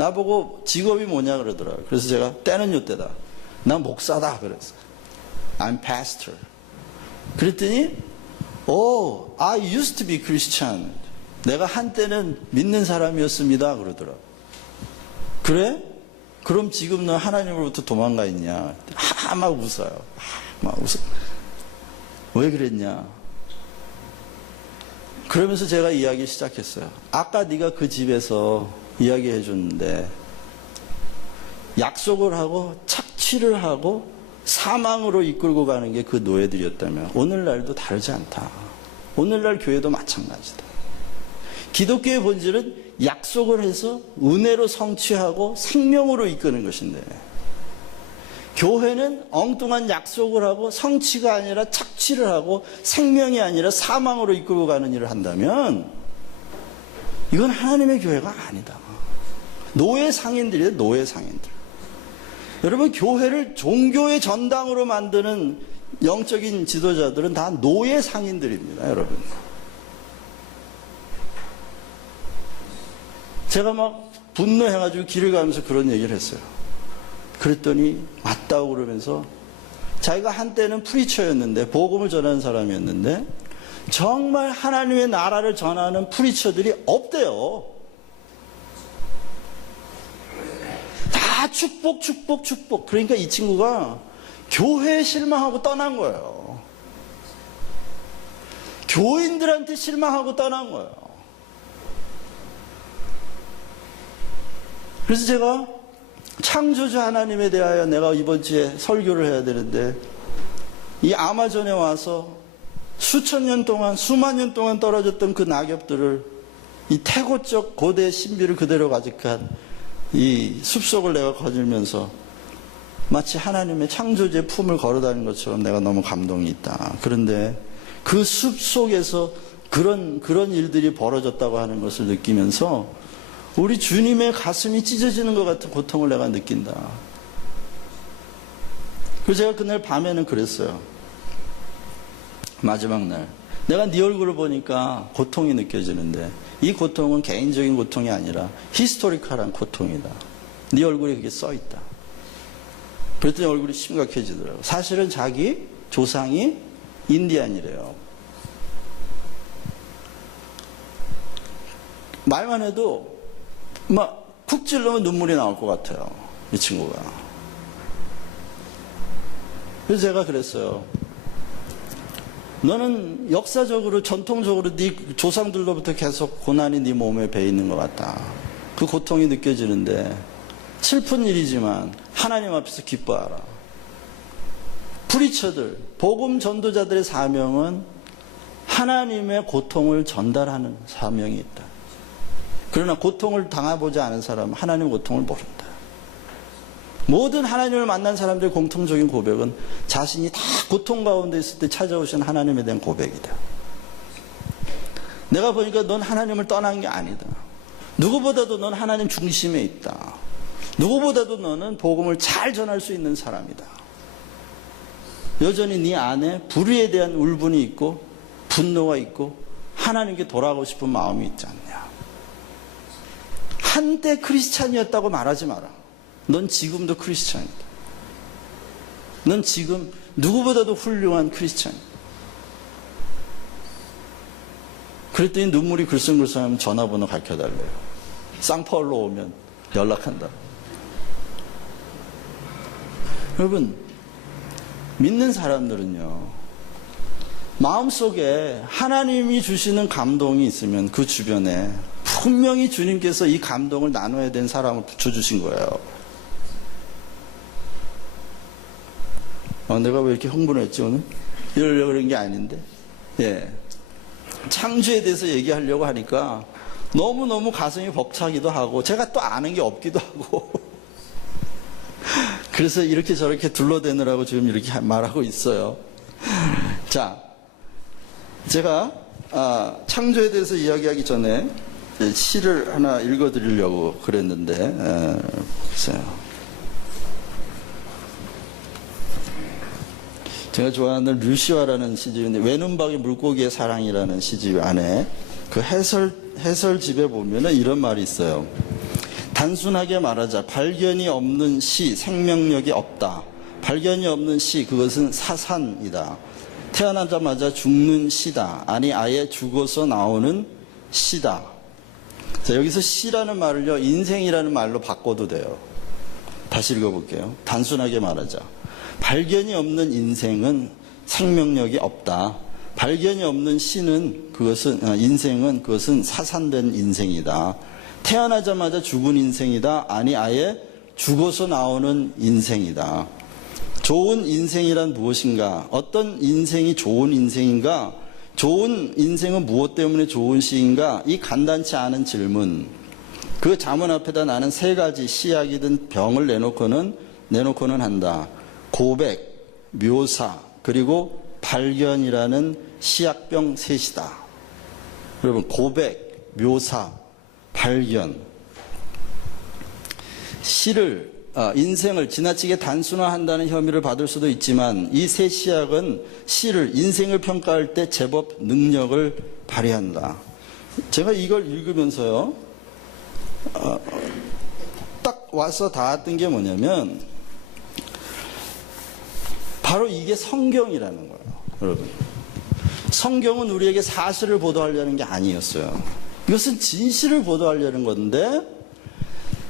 나보고 직업이 뭐냐 그러더라고요. 그래서 제가 때는 요때다. 난 목사다 그랬어요. I'm pastor. 그랬더니 I used to be Christian. 내가 한때는 믿는 사람이었습니다 그러더라고요. 그래? 그럼 지금 너 하나님으로부터 도망가 있냐? 막 웃어요. 막 웃어. 왜 그랬냐? 그러면서 제가 이야기 시작했어요. 아까 네가 그 집에서 이야기해 줬는데 약속을 하고 착취를 하고 사망으로 이끌고 가는 게 그 노예들이었다면 오늘날도 다르지 않다. 오늘날 교회도 마찬가지다. 기독교의 본질은 약속을 해서 은혜로 성취하고 생명으로 이끄는 것인데 교회는 엉뚱한 약속을 하고 성취가 아니라 착취를 하고 생명이 아니라 사망으로 이끌고 가는 일을 한다면 이건 하나님의 교회가 아니다. 노예 상인들이에요. 노예 상인들. 여러분, 교회를 종교의 전당으로 만드는 영적인 지도자들은 다 노예 상인들입니다. 여러분, 제가 막 분노해가지고 길을 가면서 그런 얘기를 했어요. 그랬더니 맞다고 그러면서 자기가 한때는 프리처였는데 복음을 전하는 사람이었는데 정말 하나님의 나라를 전하는 프리처들이 없대요. 다 축복 축복 축복. 그러니까 이 친구가 교회에 실망하고 떠난 거예요. 교인들한테 실망하고 떠난 거예요. 그래서 제가 창조주 하나님에 대하여 내가 이번 주에 설교를 해야 되는데 이 아마존에 와서 수천 년 동안 수만 년 동안 떨어졌던 그 낙엽들을 이 태고적 고대 신비를 그대로 가득한 이 숲속을 내가 거닐면서 마치 하나님의 창조주의 품을 걸어다니는 것처럼 내가 너무 감동이 있다. 그런데 그 숲속에서 그런 일들이 벌어졌다고 하는 것을 느끼면서 우리 주님의 가슴이 찢어지는 것 같은 고통을 내가 느낀다. 그래서 제가 그날 밤에는 그랬어요. 마지막 날 내가 네 얼굴을 보니까 고통이 느껴지는데 이 고통은 개인적인 고통이 아니라 히스토리컬한 고통이다. 네 얼굴에 그게 써있다. 그랬더니 얼굴이 심각해지더라고요. 사실은 자기 조상이 인디안이래요. 말만 해도 막 쿡 찔러면 눈물이 나올 것 같아요. 이 친구가. 그래서 제가 그랬어요. 너는 역사적으로 전통적으로 네 조상들로부터 계속 고난이 네 몸에 배 있는 것 같다. 그 고통이 느껴지는데 슬픈 일이지만 하나님 앞에서 기뻐하라. 프리처들, 복음 전도자들의 사명은 하나님의 고통을 전달하는 사명이 있다. 그러나 고통을 당해보지 않은 사람은 하나님의 고통을 모른다. 모든 하나님을 만난 사람들의 공통적인 고백은 자신이 다 고통 가운데 있을 때 찾아오신 하나님에 대한 고백이다. 내가 보니까 넌 하나님을 떠난 게 아니다. 누구보다도 넌 하나님 중심에 있다. 누구보다도 너는 복음을 잘 전할 수 있는 사람이다. 여전히 네 안에 불의에 대한 울분이 있고 분노가 있고 하나님께 돌아가고 싶은 마음이 있지 않냐. 한때 크리스찬이었다고 말하지 마라. 넌 지금도 크리스찬이다. 넌 지금 누구보다도 훌륭한 크리스찬이다. 그랬더니 눈물이 글썽글썽하면 전화번호 가르쳐달래요. 쌍파울로 오면 연락한다. 여러분, 믿는 사람들은요, 마음속에 하나님이 주시는 감동이 있으면 그 주변에 분명히 주님께서 이 감동을 나눠야 되는 사람을 붙여주신 거예요. 내가 왜 이렇게 흥분을 했지 오늘? 이러려고 그런 게 아닌데. 예. 창조에 대해서 얘기하려고 하니까 너무너무 가슴이 벅차기도 하고 제가 또 아는 게 없기도 하고 그래서 이렇게 저렇게 둘러대느라고 지금 이렇게 말하고 있어요. 자, 제가 창조에 대해서 이야기하기 전에 시를 하나 읽어드리려고 그랬는데 보세요. 제가 좋아하는 류시와라는 시집인데 외눈박이 물고기의 사랑이라는 시집 안에 그 해설집에 보면은 이런 말이 있어요. 단순하게 말하자 발견이 없는 시, 생명력이 없다. 발견이 없는 시, 그것은 사산이다. 태어나자마자 죽는 시다. 아니 아예 죽어서 나오는 시다. 자, 여기서 시라는 말을요 인생이라는 말로 바꿔도 돼요. 다시 읽어볼게요. 단순하게 말하자 발견이 없는 인생은 생명력이 없다. 발견이 없는 시는 인생은 그것은 사산된 인생이다. 태어나자마자 죽은 인생이다. 아니 아예 죽어서 나오는 인생이다. 좋은 인생이란 무엇인가? 어떤 인생이 좋은 인생인가? 좋은 인생은 무엇 때문에 좋은 시인가? 이 간단치 않은 질문. 그 자문 앞에다 나는 세 가지 시약이든 병을 내놓고는 한다. 고백, 묘사, 그리고 발견이라는 시약병 셋이다. 여러분, 고백, 묘사, 발견. 인생을 지나치게 단순화한다는 혐의를 받을 수도 있지만 이 세 시약은 인생을 평가할 때 제법 능력을 발휘한다. 제가 이걸 읽으면서요, 딱 와서 닿았던 게 뭐냐면 바로 이게 성경이라는 거예요. 여러분, 성경은 우리에게 사실을 보도하려는 게 아니었어요. 이것은 진실을 보도하려는 건데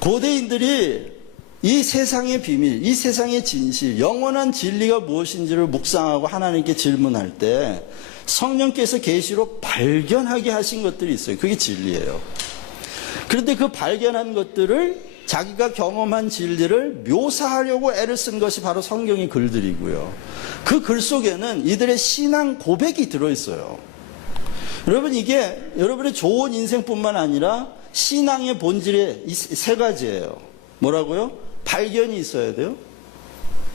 고대인들이 이 세상의 비밀, 이 세상의 진실, 영원한 진리가 무엇인지를 묵상하고 하나님께 질문할 때 성령께서 계시로 발견하게 하신 것들이 있어요. 그게 진리예요. 그런데 그 발견한 것들을 자기가 경험한 진리를 묘사하려고 애를 쓴 것이 바로 성경의 글들이고요. 그 글 속에는 이들의 신앙 고백이 들어있어요. 여러분, 이게 여러분의 좋은 인생뿐만 아니라 신앙의 본질의 이 세 가지예요. 뭐라고요? 발견이 있어야 돼요.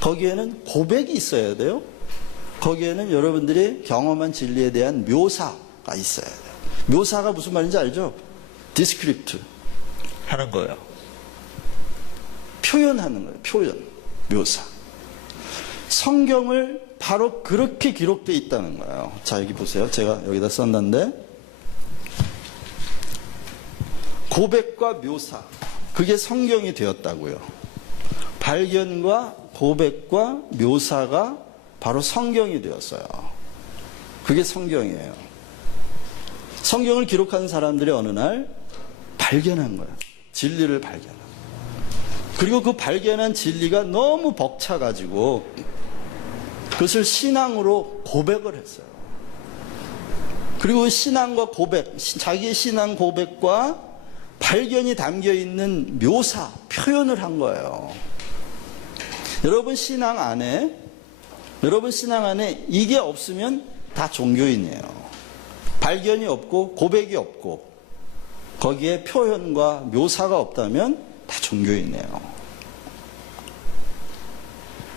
거기에는 고백이 있어야 돼요. 거기에는 여러분들이 경험한 진리에 대한 묘사가 있어야 돼요. 묘사가 무슨 말인지 알죠? 디스크립트 하는 거예요. 표현하는 거예요. 표현, 묘사. 성경을 바로 그렇게 기록되어 있다는 거예요. 자, 여기 보세요. 제가 여기다 썼는데 고백과 묘사, 그게 성경이 되었다고요. 발견과 고백과 묘사가 바로 성경이 되었어요. 그게 성경이에요. 성경을 기록한 사람들이 어느 날 발견한 거예요. 진리를 발견한 거예요. 그리고 그 발견한 진리가 너무 벅차가지고 그것을 신앙으로 고백을 했어요. 그리고 신앙과 고백, 자기의 신앙 고백과 발견이 담겨 있는 묘사, 표현을 한 거예요. 여러분 신앙 안에 이게 없으면 다 종교인이에요. 발견이 없고 고백이 없고 거기에 표현과 묘사가 없다면 다 종교인이에요.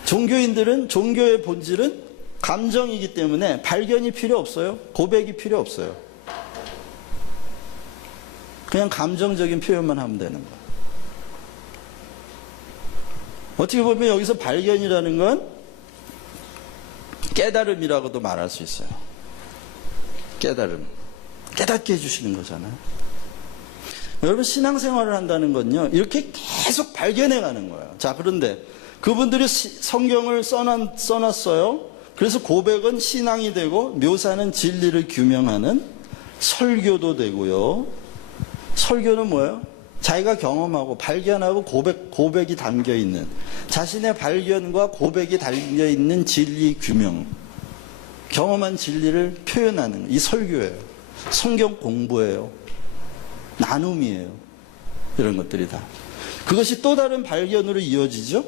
종교인들은 종교의 본질은 감정이기 때문에 발견이 필요 없어요. 고백이 필요 없어요. 그냥 감정적인 표현만 하면 되는 거예요. 어떻게 보면 여기서 발견이라는 건 깨달음이라고도 말할 수 있어요. 깨달음. 깨닫게 해주시는 거잖아요. 여러분, 신앙생활을 한다는 건요, 이렇게 계속 발견해 가는 거예요. 자, 그런데 그분들이 성경을 써놨어요. 그래서 고백은 신앙이 되고 묘사는 진리를 규명하는 설교도 되고요. 설교는 뭐예요? 자기가 경험하고 발견하고 고백이 담겨 있는, 자신의 발견과 고백이 담겨 있는 진리 규명, 경험한 진리를 표현하는 이 설교예요. 성경 공부예요. 나눔이에요. 이런 것들이 다. 그것이 또 다른 발견으로 이어지죠.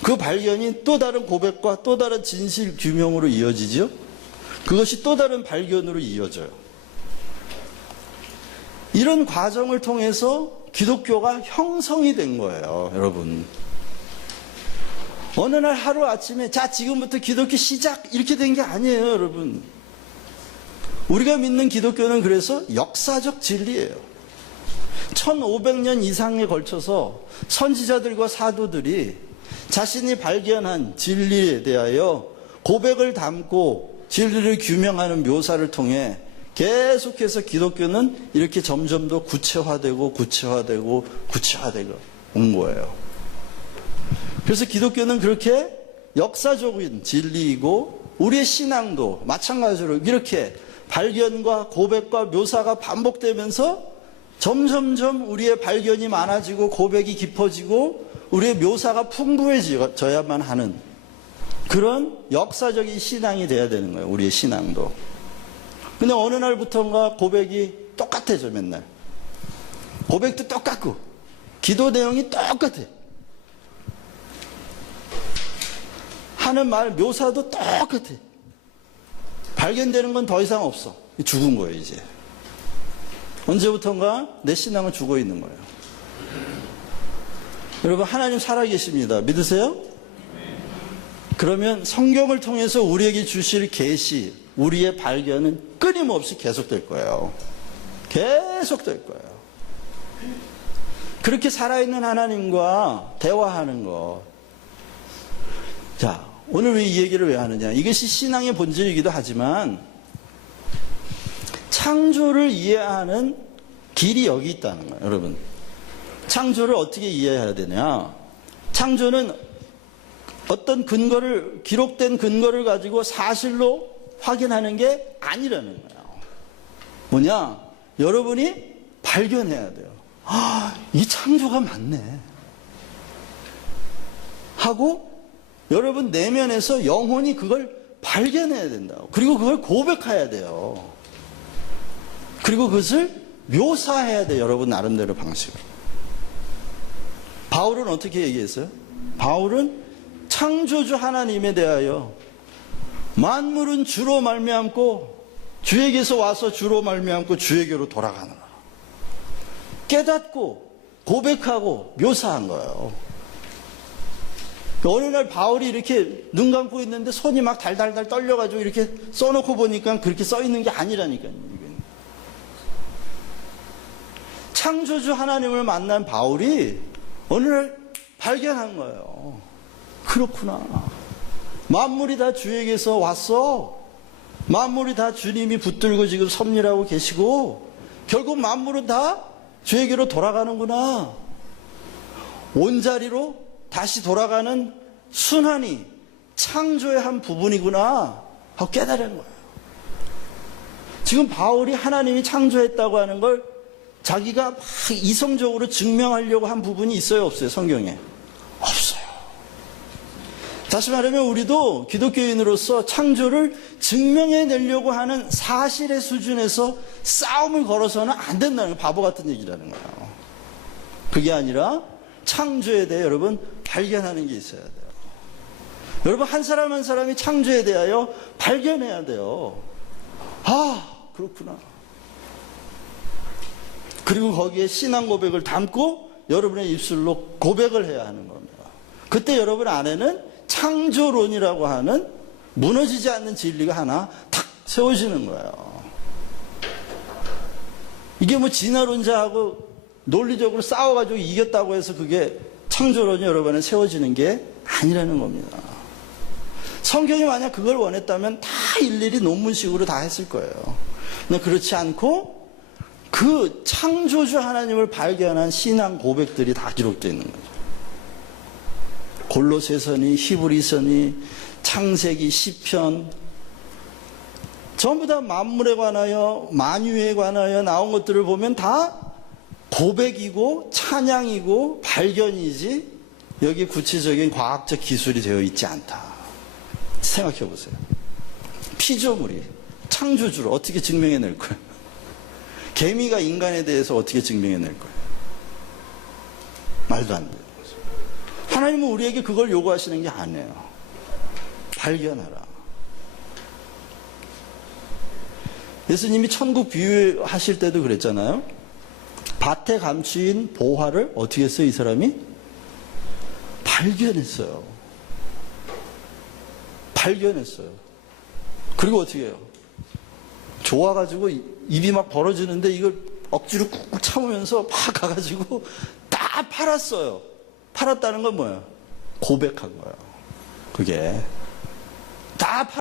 그 발견이 또 다른 고백과 또 다른 진실 규명으로 이어지죠. 그것이 또 다른 발견으로 이어져요. 이런 과정을 통해서 기독교가 형성이 된 거예요, 여러분. 어느 날 하루아침에 자, 지금부터 기독교 시작, 이렇게 된 게 아니에요, 여러분. 우리가 믿는 기독교는 그래서 역사적 진리예요. 1500년 이상에 걸쳐서 선지자들과 사도들이 자신이 발견한 진리에 대하여 고백을 담고 진리를 규명하는 묘사를 통해 계속해서 기독교는 이렇게 점점 더 구체화되고 온 거예요. 그래서 기독교는 그렇게 역사적인 진리이고 우리의 신앙도 마찬가지로 이렇게 발견과 고백과 묘사가 반복되면서 점점점 우리의 발견이 많아지고 고백이 깊어지고 우리의 묘사가 풍부해져야만 하는 그런 역사적인 신앙이 돼야 되는 거예요. 우리의 신앙도. 근데 어느 날부터인가 고백이 똑같아져. 맨날 고백도 똑같고 기도 내용이 똑같아. 하는 말 묘사도 똑같아. 발견되는 건 더 이상 없어. 죽은 거예요. 이제 언제부턴가 내 신앙은 죽어 있는 거예요. 여러분, 하나님 살아계십니다. 믿으세요? 그러면 성경을 통해서 우리에게 주실 계시, 우리의 발견은 끊임없이 계속될 거예요. 계속될 거예요. 그렇게 살아있는 하나님과 대화하는 것. 자, 오늘 왜 이 얘기를 왜 하느냐. 이것이 신앙의 본질이기도 하지만 창조를 이해하는 길이 여기 있다는 거예요. 여러분, 창조를 어떻게 이해해야 되냐. 창조는 어떤 근거를, 기록된 근거를 가지고 사실로 확인하는 게 아니라는 거예요. 뭐냐? 여러분이 발견해야 돼요. 아, 이 창조가 맞네 하고 여러분 내면에서 영혼이 그걸 발견해야 된다고. 그리고 그걸 고백해야 돼요. 그리고 그것을 묘사해야 돼요. 여러분 나름대로 방식으로. 바울은 어떻게 얘기했어요? 바울은 창조주 하나님에 대하여 만물은 주로 말미암고 주에게서 와서 주로 말미암고 주에게로 돌아가느라 깨닫고 고백하고 묘사한 거예요. 어느 날 바울이 이렇게 눈 감고 있는데 손이 막 달달달 떨려가지고 이렇게 써놓고 보니까 그렇게 써있는 게 아니라니까요. 창조주 하나님을 만난 바울이 어느 날 발견한 거예요. 그렇구나. 만물이 다 주에게서 왔어. 만물이 다 주님이 붙들고 지금 섭리하고 계시고 결국 만물은 다 주에게로 돌아가는구나. 온자리로 다시 돌아가는 순환이 창조의 한 부분이구나 하고 깨달은 거예요. 지금 바울이 하나님이 창조했다고 하는 걸 자기가 막 이성적으로 증명하려고 한 부분이 있어요, 없어요? 성경에? 없어요. 다시 말하면 우리도 기독교인으로서 창조를 증명해내려고 하는 사실의 수준에서 싸움을 걸어서는 안 된다는 거예요. 바보 같은 얘기라는 거예요. 그게 아니라 창조에 대해 여러분 발견하는 게 있어야 돼요. 여러분 한 사람 한 사람이 창조에 대하여 발견해야 돼요. 아, 그렇구나. 그리고 거기에 신앙 고백을 담고 여러분의 입술로 고백을 해야 하는 겁니다. 그때 여러분 안에는 창조론이라고 하는 무너지지 않는 진리가 하나 탁 세워지는 거예요. 이게 뭐 진화론자하고 논리적으로 싸워가지고 이겼다고 해서 그게 창조론이 여러분에 세워지는 게 아니라는 겁니다. 성경이 만약 그걸 원했다면 다 일일이 논문식으로 다 했을 거예요. 근데 그렇지 않고 그 창조주 하나님을 발견한 신앙 고백들이 다 기록되어 있는 거죠. 골로새서니 히브리서니 창세기 시편 전부 다 만물에 관하여 만유에 관하여 나온 것들을 보면 다 고백이고 찬양이고 발견이지 여기 구체적인 과학적 기술이 되어 있지 않다. 생각해 보세요. 피조물이 창조주를 어떻게 증명해낼 거예요? 개미가 인간에 대해서 어떻게 증명해낼 거예요? 말도 안 돼요. 하나님은 우리에게 그걸 요구하시는 게 아니에요. 발견하라. 예수님이 천국 비유하실 때도 그랬잖아요. 밭에 감추인 보화를 어떻게 했어요? 이 사람이? 발견했어요. 발견했어요. 그리고 어떻게 해요? 좋아가지고 입이 막 벌어지는데 이걸 억지로 꾹꾹 참으면서 막 가가지고 다 팔았어요. 팔았다는 건 뭐예요? 고백한 거예요. 그게 다